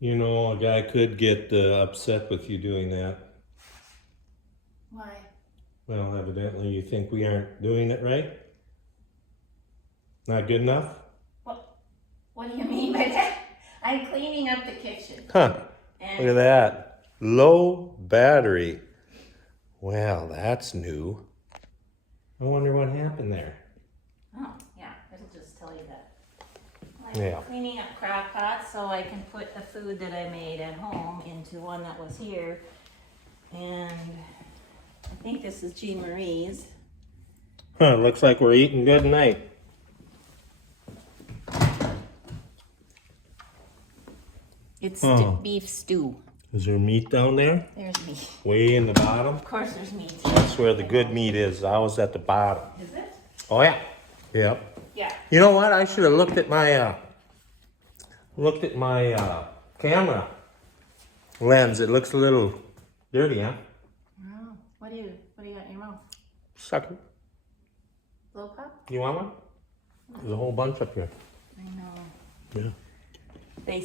You know, a guy could get upset with you doing that. Why? Well, evidently you think we aren't doing it right. Not good enough? What do you mean by that? I'm cleaning up the kitchen. Huh. And Look at that. Low battery. Well, that's new. I wonder what happened there. Oh, yeah, it'll just tell you that. Yeah. I'm cleaning up crock pots so I can put the food that I made at home into one that was here. And I think this is Jean Marie's. Huh, looks like we're eating good tonight. It's beef stew. Is there meat down there? There's meat. Way in the bottom? Of course there's meat. That's where the good meat is. I was at the bottom. Is it? Oh yeah. Yep. Yeah. You know what? I should have looked at my camera lens. It looks a little dirty, huh? Oh, what do you got in your mouth? Sucker. Blow pop? You want one? There's a whole bunch up here. I know. Yeah.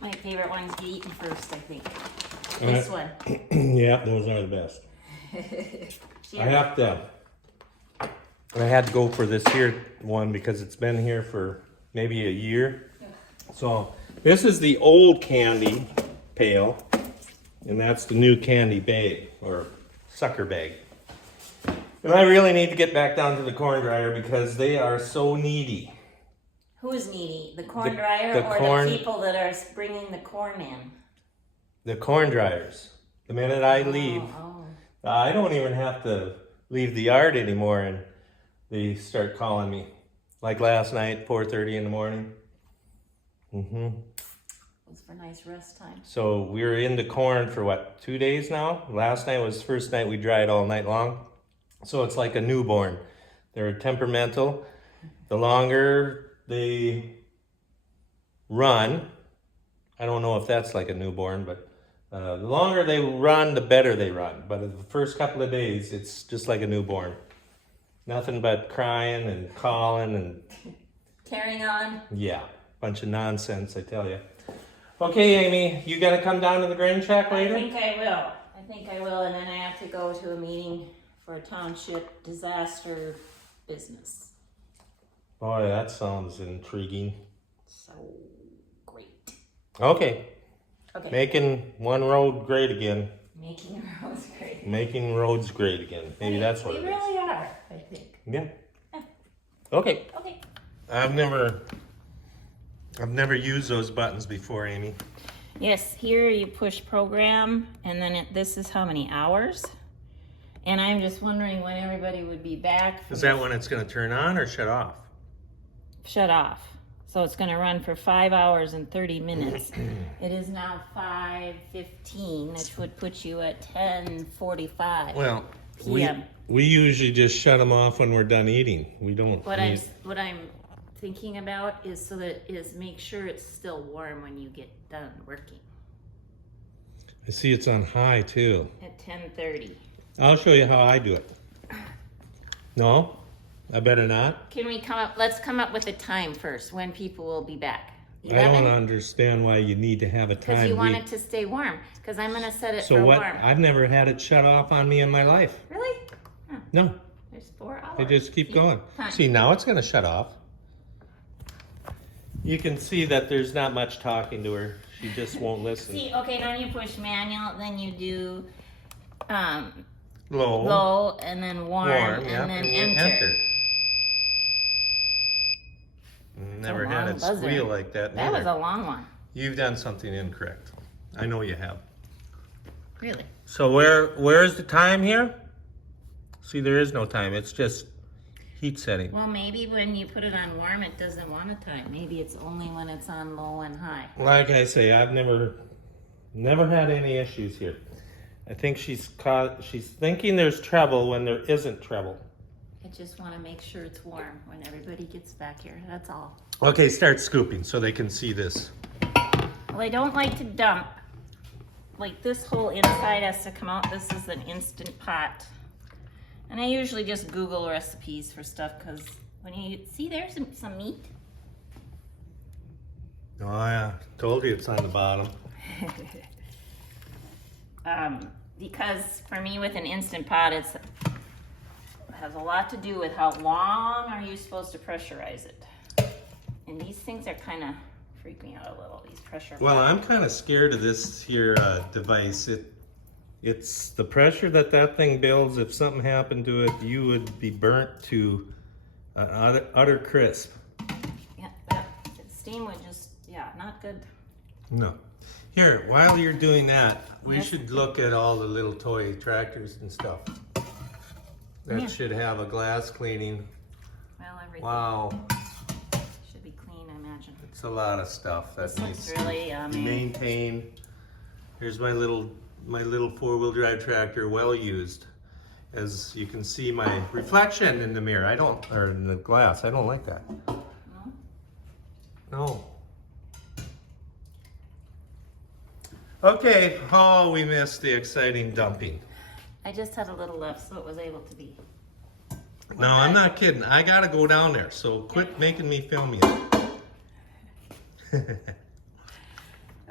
My favorite one's be eaten first, I think. All This right. one. Yeah, those are the best. Share. I had to go for this here one because it's been here for maybe a year. So this is the old candy pail, and that's the new candy bag or sucker bag. And I really need to get back down to the corn dryer because they are so needy. Who is needy? The corn dryer the or corn- the people that are bringing the corn in? The corn dryers. The minute I leave, Oh. I don't even have to leave the yard anymore, and they start calling me. Like last night, 4:30 in the morning. It was for nice rest time. So we were in the corn for what, 2 days now? Last night was the first night we dried all night long. So it's like a newborn. They're temperamental. The longer they run, I don't know if that's like a newborn, but the longer they run, the better they run. But the first couple of days, it's just like a newborn. Nothing but crying and calling and Carrying on. yeah, bunch of nonsense, I tell you. Okay, Amy, you gotta come down to the grain shack later? I think I will, and then I have to go to a meeting for a township disaster business. Boy, that sounds intriguing. So great. Okay, Okay. making one road great again. Making roads great. Making roads great again. Maybe that's what we it is. really are, I think. Yeah. Okay. Okay. I've never used those buttons before, Amy. Yes, here you push program, and then this is how many hours? And I'm just wondering when everybody would be back. Is that when it's going to turn on or shut off? Shut off. So it's going to run for 5 hours and 30 minutes. It is now 5:15, which would put you at 10:45. Well, PM. we usually just shut them off when we're done eating. We don't. What I'm thinking about is so that make sure it's still warm when you get done working I see it's on high too. at 10:30. I'll show you how I do it. No? I better not? Let's come up with a time first, when people will be back. I don't understand why you need to have a time. Because you want it to stay warm, because I'm gonna set it So for what? warm. I've never had it shut off on me in my life. Really? No, There's 4 hours. they just keep going. Fine. See, now it's gonna shut off. You can see that there's not much talking to her. She just won't listen. See, okay, then you push manual, then you do Low. low, and then warm, Warm, and yeah, then you enter. Never It's a had long it buzzer. squeal like that. That was neither. a long one. You've done something incorrect. I know you have. Really? So where's the time here? See, there is no time. It's just heat setting. Well, maybe when you put it on warm, it doesn't want a time. Maybe it's only when it's on low and high. Like I say, I've never had any issues here. I think she's thinking there's trouble when there isn't trouble. I just want to make sure it's warm when everybody gets back here. That's all. Okay, start scooping so they can see this. Well, I don't like to dump. Like this whole inside has to come out. This is an instant pot. And I usually just Google recipes for stuff because when you see there's some meat. Oh yeah, told you it's on the bottom. Because for me with an Instant Pot, it has a lot to do with how long are you supposed to pressurize it. And these things are kind of freak me out a little, these pressure Well, pots. I'm kind of scared of this here device. It's the pressure that thing builds. If something happened to it, you would be burnt to utter crisp. Yeah, that steam would just, yeah, not good. No. Here, while you're doing that, we Yes. should look at all the little toy tractors and stuff. That Yeah. should have a glass cleaning. Well, everything Wow, should be clean, I imagine. it's a lot of stuff that This needs looks really to be maintained. Here's my little 4-wheel drive tractor, well used. As you can see my reflection in the mirror. Or in the glass. I don't like that. No. Okay, oh, we missed the exciting dumping. I just had a little left, so it was able to be. No, I'm not kidding. I gotta go down there, so quit making me film you.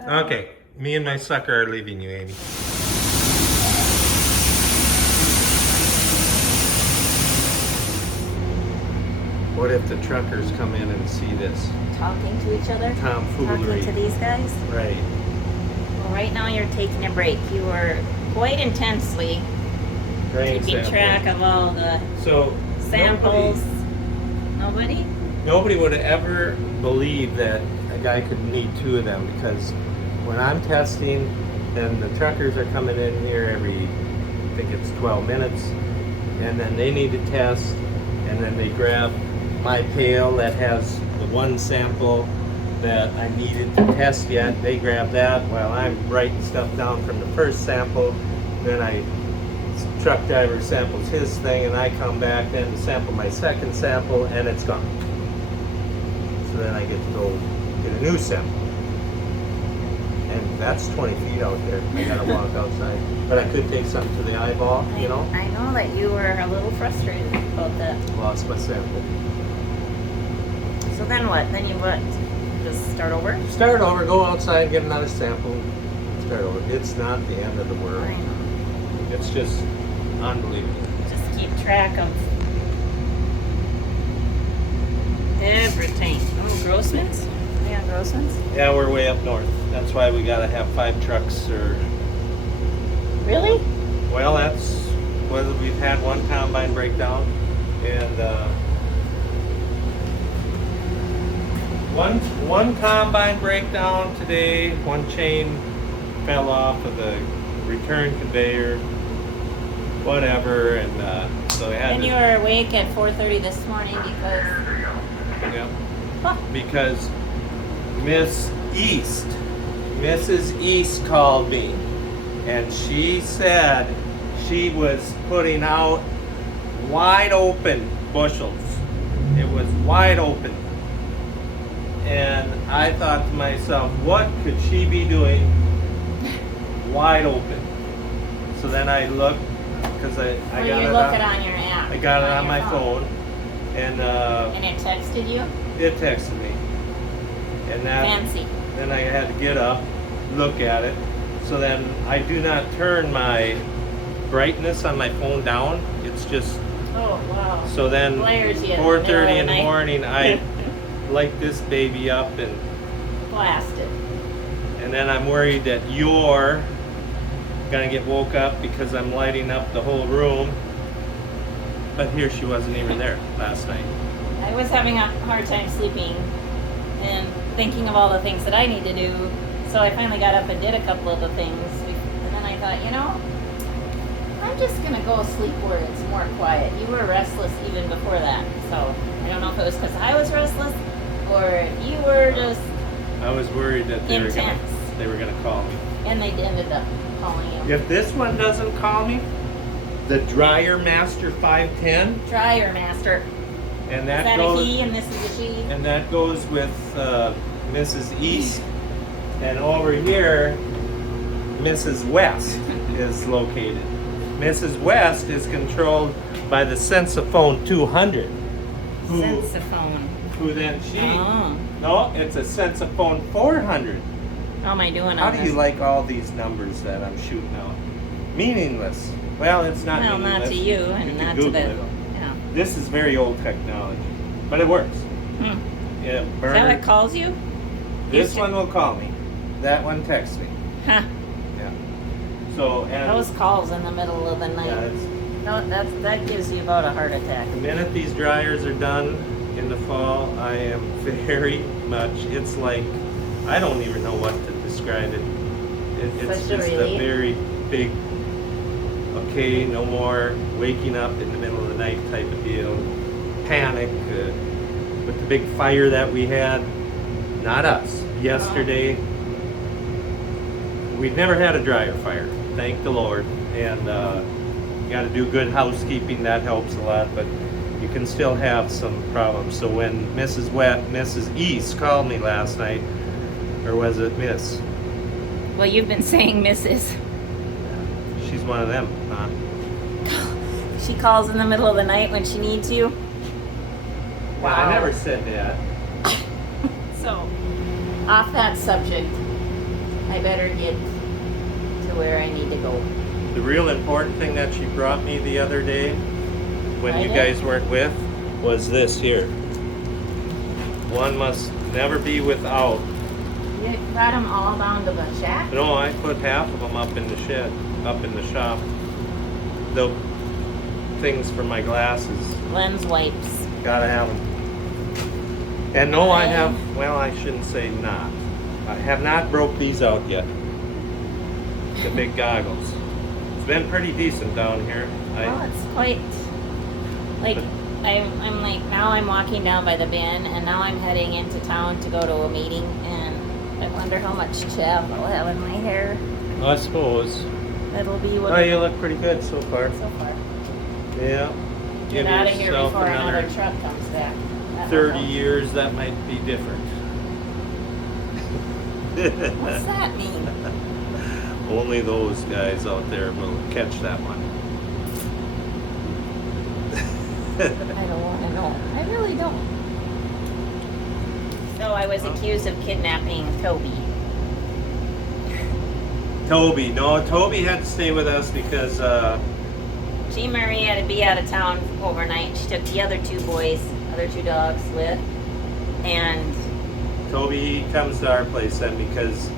Okay, me and my sucker are leaving you, Amy. What if the truckers come in and see this? Talking to each other? Tomfoolery. Talking to these guys? Right. Well, right now you're taking a break. You were quite intensely Grain keeping sample. track of all the So samples. Nobody? Nobody would ever believe that a guy could need 2 of them, because when I'm testing, then the truckers are coming in here every, I think it's 12 minutes, and then they need to test, and then they grab my pail that has the one sample that I needed to test yet. They grab that while I'm writing stuff down from the first sample. Then truck driver samples his thing, and I come back then to sample my second sample, and it's gone. So then I get to go get a new sample. And that's 20 feet out there. I gotta walk outside. But I could take something to the eyeball, you know? I know that you were a little frustrated about that. Lost my sample. So then what? Then you what? Just start over? Start over, go outside, get another sample, start over. It's not the end of the world. I know. It's just unbelievable. Just keep track of everything. Oh, Grossman's? Yeah, Grossman's. Yeah, we're way up north. That's why we gotta have 5 trucks or... Really? Well, that's whether we've had one combine breakdown, and one combine breakdown today. One chain fell off of the return conveyor, whatever, and so I had And to, you were awake at 4:30 this morning because... yeah, Huh. because Mrs. East called me, and she said she was putting out wide open bushels. It was wide open. And I thought to myself, what could she be doing wide open? So then I looked, because I Well, got you it look it on your app. I got it on your my phone, and And it texted you? it texted me. And that Fancy. then I had to get up, look at it. So then I do not turn my brightness on my phone down. It's just, Oh, wow. so then Blares you in the 4:30 middle of in the the night. morning, I light this baby up, Blasted. and then I'm worried that you're gonna get woke up because I'm lighting up the whole room. But here she wasn't even there last night. I was having a hard time sleeping and thinking of all the things that I need to do. So I finally got up and did a couple of the things. And then I thought, I'm just going to go sleep where it's more quiet. You were restless even before that. So I don't know if it was because I was restless or if you were just... I was worried that they were gonna call me. And they ended up calling you. If this one doesn't call me, the Dryer Master 510, Dryer master. and Is that that goes, a he and this is a she? and that goes with Mrs. East, and over here, Mrs. West is located. Mrs. West is controlled by the Sensiphone 200, Sensiphone. who then she, Oh. no, it's a Sensaphone 400. How am I doing How on do this? you like all these numbers that I'm shooting out? Meaningless. Well, it's not Well, meaningless. not to you can and not to Google the. it. Yeah. This is very old technology, but it works. Hmm. Yeah, Is burner. that what calls you? This Used to- one will call me. That one texts me. Huh. Yeah. So, and Those calls in the middle of the night. yeah, it's, No, that gives you about a heart attack. the minute these dryers are done in the fall, I am very much, it's like, I don't even know what to describe it. It's Such a just a relief. very big, okay, no more waking up in the middle of the night type of deal. Panic with the big fire that we had. Not us. Yesterday, we've never had a dryer fire, thank the Lord. And you got to do good housekeeping, that helps a lot, but you can still have some problems. So when Mrs. East called me last night, or was it Miss? Well, you've been saying Mrs. She's one of them, huh? She calls in the middle of the night when she needs you. Well, I never said that. So, off that subject, I better get to where I need to go. The real important thing that she brought me the other day, when I you did? guys weren't with, was this here. One must never be without. You got them all down to the shack? No, I put half of them up in the shed, up in the shop. The things for my glasses, Lens wipes. gotta have them. And no, I have, well, I shouldn't say not. I have not broke these out yet. The big goggles. It's been pretty decent down here. Well, it's quite like I'm like now I'm walking down by the bin and now I'm heading into town to go to a meeting and I wonder how much chav I'll have in my hair. I suppose. That'll be what Oh, you look pretty good so far. so far. Yeah. Get Give out of here yourself before another another truck comes back. That'll 30 help. years, that might be different. What's that mean? Only those guys out there will catch that one. I don't want to know. I really don't. So I was accused of kidnapping Toby. Toby. No, Toby had to stay with us because Jean Marie had to be out of town overnight. She took the other two boys, other two dogs with, and Toby comes to our place then because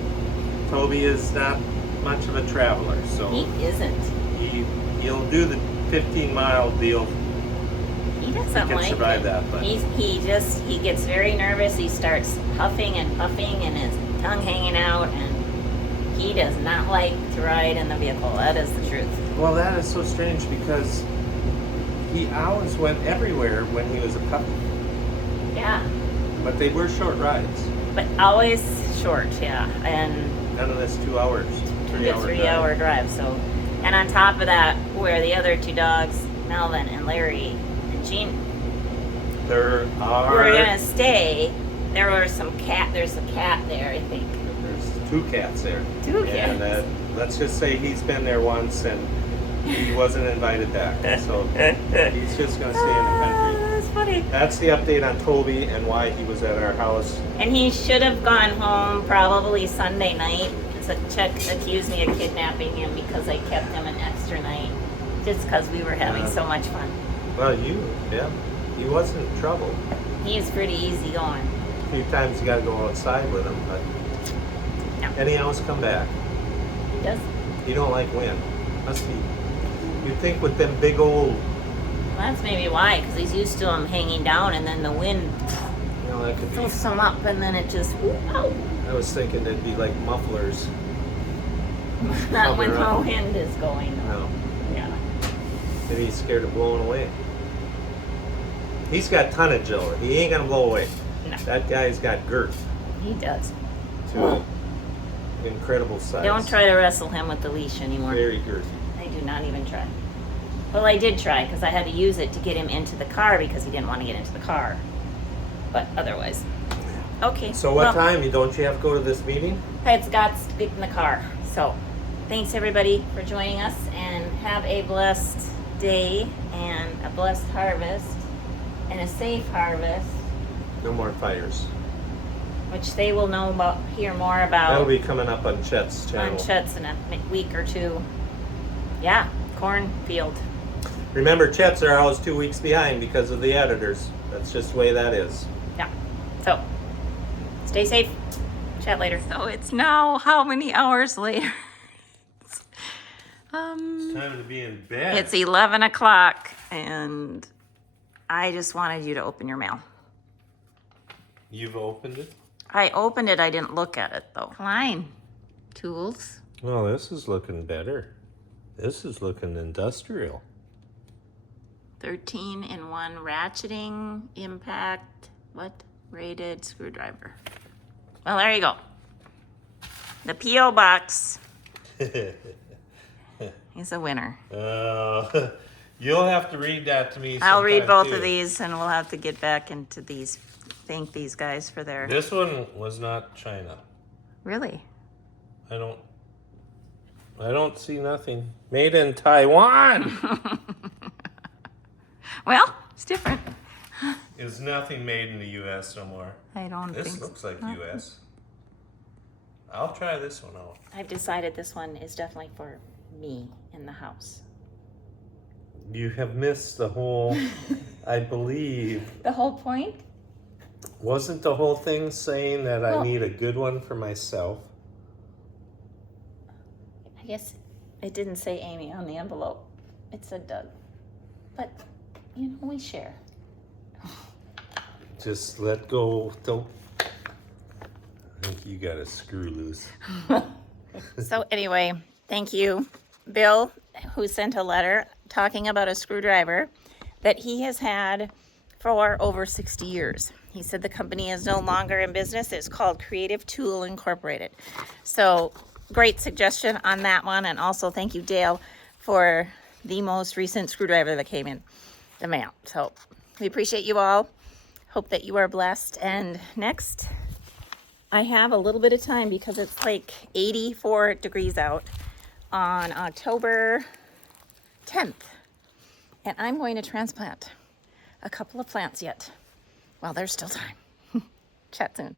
Toby is not much of a traveler. So he isn't. he'll do the 15-mile deal. He doesn't He can like survive it. that, but- he gets very nervous. He starts huffing and puffing and his tongue hanging out, and he does not like to ride in the vehicle. That is the truth. Well, that is so strange because he always went everywhere when he was a puppy. Yeah, But they were short rides. but always short. Yeah, and None of this 2 hours, 3 hour 3 hour drive. So, and on top of that, where the other two dogs, Melvin and Larry and Jean, There are. were gonna stay. There's a cat there, I think. There's 2 cats there. 2 And cats. let's just say he's been there once and he wasn't invited back. So he's just going to stay in the country. That's funny. That's the update on Toby and why he was at our house. And he should have gone home probably Sunday night. So Chuck accused me of kidnapping him because I kept him an extra night, just because we were having so much fun. Well, yeah. He wasn't in trouble. He's pretty easy going. A few times you got to go outside with him, but No. and he always come back. He does. He don't like wind. Must be. You'd think with them big old, Well, that's maybe why, because he's used to him hanging down, and then the wind you know, that could be. fills him up, and then it just whoop, ow. I was thinking it'd be like mufflers. Not when Cover the up. wind is going. No, Yeah. maybe he's scared of blowing away. He's got tonnage though. He ain't gonna blow away. No, That guy's got girth he does. to incredible size. Don't try to wrestle him with the leash anymore. Very girthy. I do not even try. Well, I did try because I had to use it to get him into the car because he didn't want to get into the car. But otherwise, okay. So what well, time? Don't you have to go to this meeting? It's got get in the car. So, thanks everybody for joining us, and have a blessed day and a blessed harvest and a safe harvest. No more fires. which they will know about, hear more about That'll be coming up on Chet's channel. on Chet's in a week or two. Yeah, cornfield. Remember, Chet's are always 2 weeks behind because of the editors. That's just the way that is. Yeah. So, stay safe. Chat later. So it's now how many hours later? It's time to be in bed. It's 11 o'clock, and I just wanted you to open your mail. You've opened it? I opened it, I didn't look at it though. Klein tools. Well, this is looking better. This is looking industrial. 13-in-1 ratcheting impact, what? Rated screwdriver. Well, there you go. The P.O. box is a winner. You'll have to read that to me. I'll read sometime, both too. of these, and we'll have to get back into these. Thank these guys for their... This one was not China. Really? I don't see nothing. Made in Taiwan. Well, it's different. Is nothing made in the U.S. no more. I don't think This so. looks like U.S. I'll try this one out. I've decided this one is definitely for me in the house. You have missed the whole, I believe, The whole point? wasn't the whole thing saying that I Well- need a good one for myself? I guess it didn't say Amy on the envelope. It said Doug. But, you know, we share. Just let go. Don't. I think you got a screw loose. So anyway, thank you, Bill, who sent a letter talking about a screwdriver that he has had for over 60 years. He said the company is no longer in business. It's called Creative Tool Incorporated. So great suggestion on that one. And also thank you, Dale, for the most recent screwdriver that came in the mail. So we appreciate you all. Hope that you are blessed. And next, I have a little bit of time because it's like 84 degrees out on October 10th. And I'm going to transplant a couple of plants yet. Well, there's still time. Chat soon.